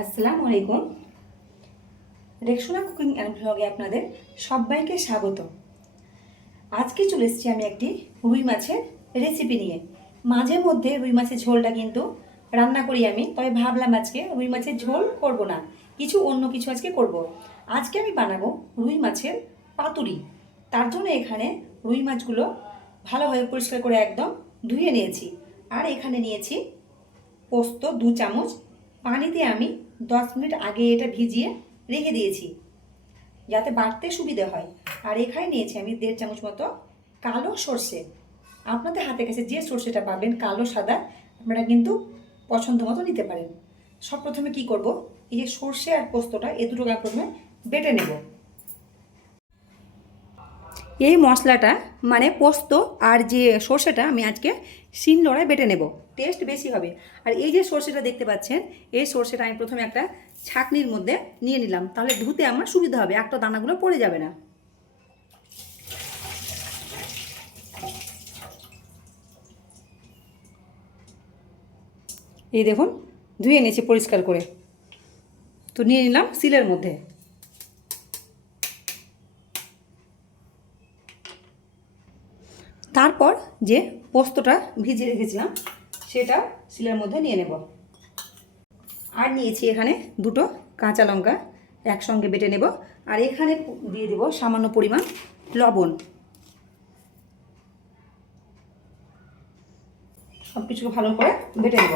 আসসালামু আলাইকুম। Rexona cooking and ব্লগে আপনাদের সবাইকে স্বাগত। আজকে চলে এসেছি আমি একটি রুই মাছের রেসিপি নিয়ে। মাঝে মধ্যে রুই মাছের ঝোলটা কিন্তু রান্না করি আমি, তবে ভাবলাম আজকে রুই মাছের ঝোল করব না, অন্য কিছু আজকে করব। আজকে আমি বানাবো রুই মাছের পাতুরি। তার জন্য এখানে রুই মাছগুলো ভালোভাবে পরিষ্কার করে একদম ধুয়ে নিয়েছি। আর এখানে নিয়েছি পোস্ত 2 চামচ। পানিতে আমি 10 মিনিট আগে এটা ভিজিয়ে রেখে দিয়েছি যাতে বাটতে সুবিধে হয়। আর এখানে নিয়েছি আমি 1.5 চামচ মতো কালো সর্ষে। আপনাদের হাতে কাছে যে সর্ষেটা পাবেন, কালো সাদা, আপনারা কিন্তু পছন্দ মতো নিতে পারেন। সব প্রথমে কি করব, এই যে সর্ষে আর পোস্তটা এ দুটোকে প্রথমে বেটে নেব। এই মশলাটা মানে পোস্ত আর যে সর্ষেটা আমি আজকে শিলনোড়ায় বেটে নেব, টেস্ট বেশি হবে। আর এই যে সর্ষেটা দেখতে পাচ্ছেন, এই সর্ষেটা আমি প্রথমে একটা ছাঁকনির মধ্যে নিয়ে নিলাম, তাহলে ধুতে আমার সুবিধা হবে, একটা দানাগুলো পড়ে যাবে না। এই দেখুন, ধুয়ে নিয়েছি পরিষ্কার করে, তো নিয়ে নিলাম শিলের মধ্যে। তারপর যে পোস্তটা ভিজিয়ে রেখেছিলাম সেটা শিলের মধ্যে নিয়ে নেব। আর নিয়েছি এখানে 2টো কাঁচা লঙ্কা, একসঙ্গে বেটে নেব। আর এখানে দিয়ে দেব সামান্য পরিমাণ লবণ। সব কিছুকে ভালো করে বেটে নেব।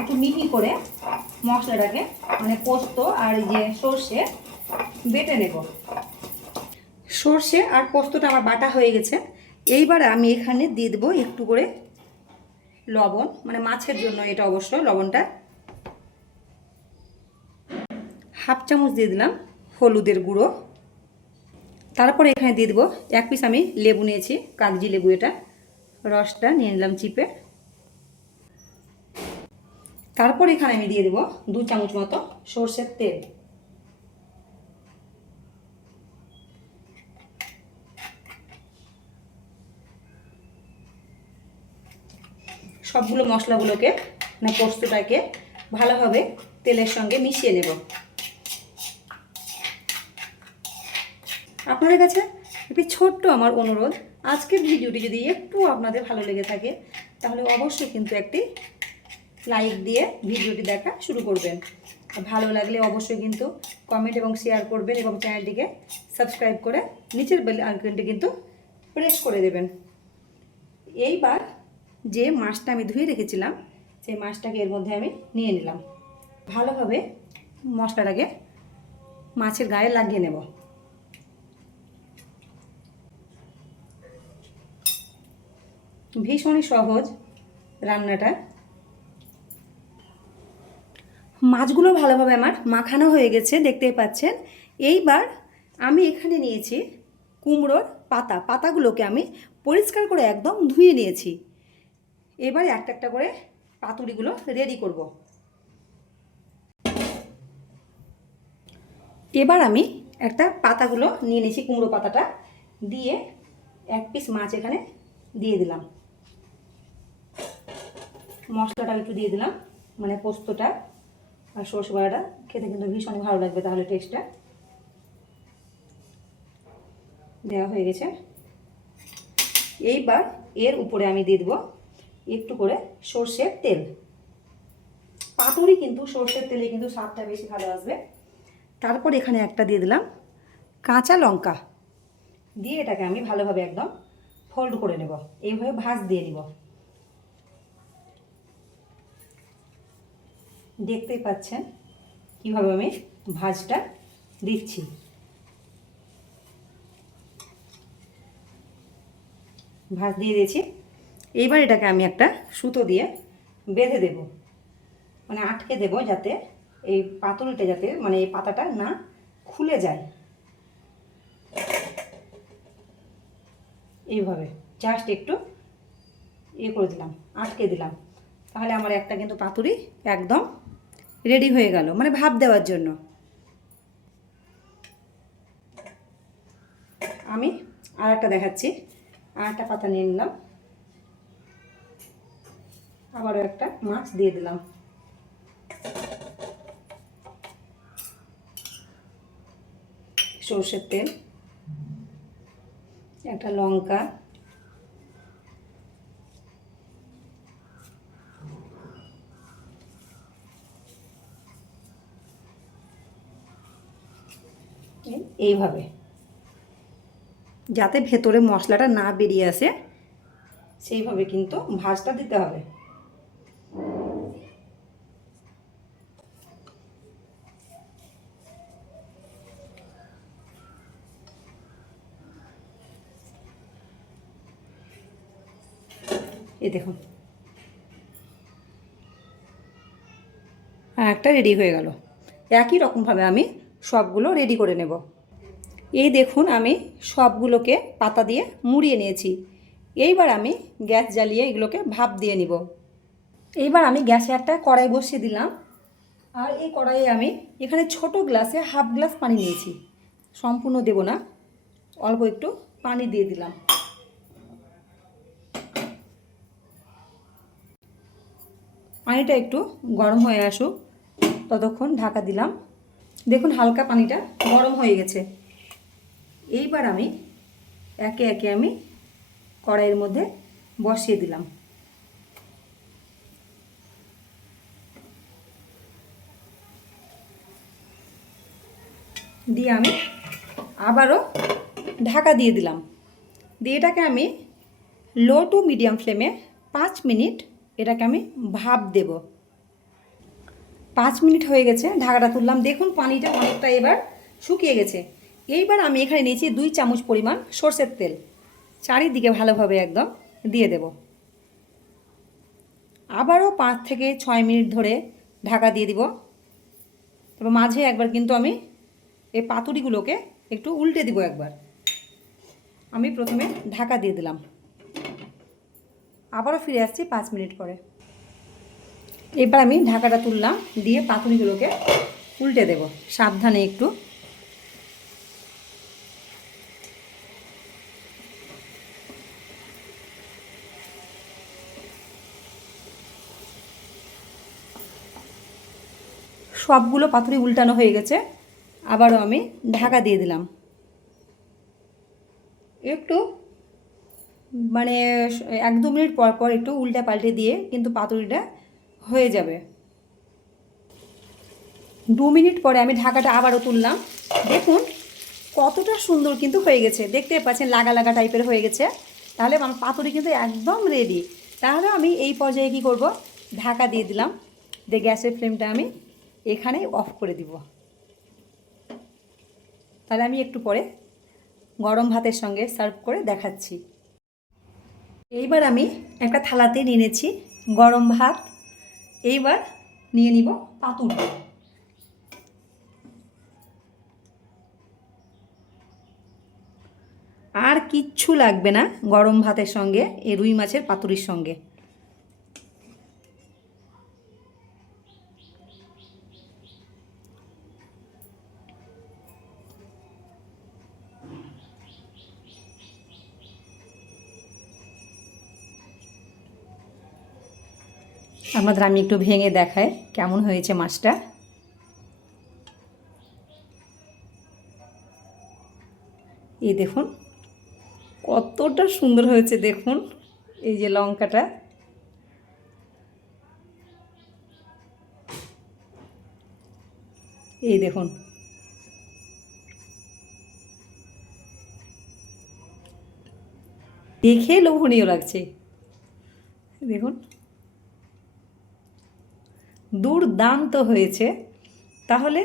একটু মিহি করে মশলাটাকে মানে পোস্ত আর এই যে সর্ষে বেটে নেব। সর্ষে আর পোস্তটা আমার বাটা হয়ে গেছে। এইবার আমি এখানে দিয়ে দেবো একটু করে লবণ, মানে মাছের জন্য এটা অবশ্য লবণটা। 1/2 চামচ দিয়ে দিলাম হলুদের গুঁড়ো। তারপরে এখানে দিয়ে দেবো 1 পিস আমি লেবু নিয়েছি, কাগজি লেবু, এটা রসটা নিয়ে নিলাম চিপে। তারপর এখানে আমি দিয়ে দেবো 2 চামচ মতো সর্ষের তেল। সবগুলো মশলাগুলোকে মানে পোস্তটাকে ভালোভাবে তেলের সঙ্গে মিশিয়ে নেব। আপনাদের কাছে একটি ছোট্ট আমার অনুরোধ, আজকের ভিডিওটি যদি একটু আপনাদের ভালো লেগে থাকে তাহলে অবশ্যই কিন্তু একটি লাইক দিয়ে ভিডিওটি দেখা শুরু করবেন। ভালো লাগলে অবশ্যই কিন্তু কমেন্ট এবং শেয়ার করবেন এবং চ্যানেলটিকে সাবস্ক্রাইব করে নিচের বেল আইকনটি কিন্তু প্রেস করে দেবেন। এইবার যে মাছটা আমি ধুয়ে রেখেছিলাম সেই মাছটাকে এর মধ্যে আমি নিয়ে নিলাম। ভালোভাবে মশলাটাকে মাছের গায়ে লাগিয়ে নেব। ভীষণই সহজ রান্নাটা। মাছগুলো ভালোভাবে আমার মাখানো হয়ে গেছে, দেখতেই পাচ্ছেন। এইবার আমি এখানে নিয়েছি কুমড়োর পাতাগুলোকে আমি পরিষ্কার করে একদম ধুয়ে নিয়েছি। এবার একটা একটা করে পাতুরিগুলো রেডি করব। এবার আমি একটা পাতাগুলো নিয়ে নিয়েছি, কুমড়ো পাতাটা দিয়ে 1 পিস মাছ এখানে দিয়ে দিলাম। মশলাটা একটু দিয়ে দিলাম, মানে পোস্তটা আর সরষে বাটাটা খেতে কিন্তু ভীষণই ভালো লাগবে, তাহলে টেস্টটা দেওয়া হয়ে গেছে। এইবার এর উপরে আমি দিয়ে দেবো একটু করে সর্ষের তেল। পাতুরি কিন্তু সর্ষের তেলে কিন্তু স্বাদটা বেশি ভালো আসবে। তারপর এখানে একটা দিয়ে দিলাম কাঁচা লঙ্কা, দিয়ে এটাকে আমি ভালোভাবে একদম ফোল্ড করে নেব, এইভাবে ভাঁজ দিয়ে নিব। দেখতেই পাচ্ছেন কীভাবে আমি ভাঁজটা দিচ্ছি। ভাঁজ দিয়ে দিয়েছি। এইবার এটাকে আমি একটা সুতো দিয়ে বেঁধে দেব, মানে আটকে দেব, যাতে এই পাতুরিটা যাতে মানে এই পাতাটা না খুলে যায়। এইভাবে জাস্ট একটু করে দিলাম, আটকে দিলাম, তাহলে আমার একটা কিন্তু পাতুরি একদম রেডি হয়ে গেল, মানে ভাপ দেওয়ার জন্য। আমি আর একটা দেখাচ্ছি, আর একটা পাতা নিয়ে নিলাম। আবারও একটা মাছ দিয়ে দিলাম। সরষের তেল, একটা লঙ্কা, এইভাবে, যাতে ভেতরে মশলাটা না বেরিয়ে আসে সেইভাবে কিন্তু ভাজটা দিতে হবে। এই দেখুন একটা রেডি হয়ে গেল। একই রকমভাবে আমি সবগুলো রেডি করে নেব। এই দেখুন আমি সবগুলোকে পাতা দিয়ে মুড়িয়ে নিয়েছি। এইবার আমি গ্যাস জ্বালিয়ে এগুলোকে ভাপ দিয়ে নিব। এইবার আমি গ্যাসে একটা কড়াই বসিয়ে দিলাম, আর এই কড়াইয়ে আমি এখানে ছোট গ্লাসে হাফ গ্লাস পানি নিয়েছি। সম্পূর্ণ দেব না, অল্প একটু পানি দিয়ে দিলাম। পানিটা একটু গরম হয়ে আসুক, ততক্ষণ ঢাকা দিলাম। দেখুন হালকা পানিটা গরম হয়ে গেছে। এইবার আমি একে একে আমি কড়াইয়ের মধ্যে বসিয়ে দিলাম। দিয়ে আমি আবারও ঢাকা দিয়ে দিলাম। দিয়ে এটাকে আমি লো টু মিডিয়াম ফ্লেমে 5 মিনিট এটাকে আমি ভাপ দেব। 5 মিনিট হয়ে গেছে, ঢাকাটা তুললাম। দেখুন পানিটা অনেকটা এবার শুকিয়ে গেছে। এইবার আমি এখানে নিয়েছি 2 চামচ পরিমাণ সরষের তেল, চারিদিকে ভালোভাবে একদম দিয়ে দেব। আবারও 5 থেকে 6 মিনিট ধরে ঢাকা দিয়ে দিব। তারপর মাঝে একবার কিন্তু আমি এই পাতুরিগুলোকে একটু উল্টে দিব একবার। আমি প্রথমে ঢাকা দিয়ে দিলাম, আবারও ফিরে আসছি 5 মিনিট পরে। এবার আমি ঢাকাটা তুললাম, দিয়ে পাতুরিগুলোকে উল্টে দেব সাবধানে একটু। সবগুলো পাতুরি উল্টানো হয়ে গেছে, আবারও আমি ঢাকা দিয়ে দিলাম। একটু মানে 1-2 মিনিট পর পর একটু উল্টা পাল্টে দিয়ে কিন্তু পাতুরিটা হয়ে যাবে। 2 মিনিট পরে আমি ঢাকাটা আবারও তুললাম। দেখুন কতটা সুন্দর কিন্তু হয়ে গেছে, দেখতে পাচ্ছেন লাগা লাগা টাইপের হয়ে গেছে। তাহলে আমার পাতুরি কিন্তু একদম রেডি। তাহলে আমি এই পর্যায়ে কী করব, ঢাকা দিয়ে দিলাম, দিয়ে গ্যাসের ফ্লেমটা আমি এখানেই অফ করে দিব। তাহলে আমি একটু পরে গরম ভাতের সঙ্গে সার্ভ করে দেখাচ্ছি। এইবার আমি একটা থালাতে নিয়ে নিয়েছি গরম ভাত। এইবার নিয়ে নিব পাতুরি। আর কিচ্ছু লাগবে না গরম ভাতের সঙ্গে এই রুই মাছের পাতুরির সঙ্গে। আপনাদের আমি একটু ভেঙে দেখাই কেমন হয়েছে মাছটা। এই দেখুন কতটা সুন্দর হয়েছে, দেখুন এই যে লঙ্কাটা, এই দেখুন দেখে লোভনীয় লাগছে। দেখুন দুর্দান্ত হয়েছে। তাহলে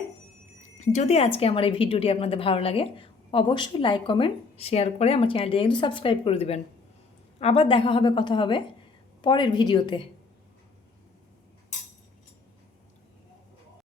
যদি আজকে আমার এই ভিডিওটি আপনাদের ভালো লাগে, অবশ্যই লাইক কমেন্ট শেয়ার করে আমার চ্যানেলটি একটু সাবস্ক্রাইব করে দেবেন। আবার দেখা হবে, কথা হবে পরের ভিডিওতে।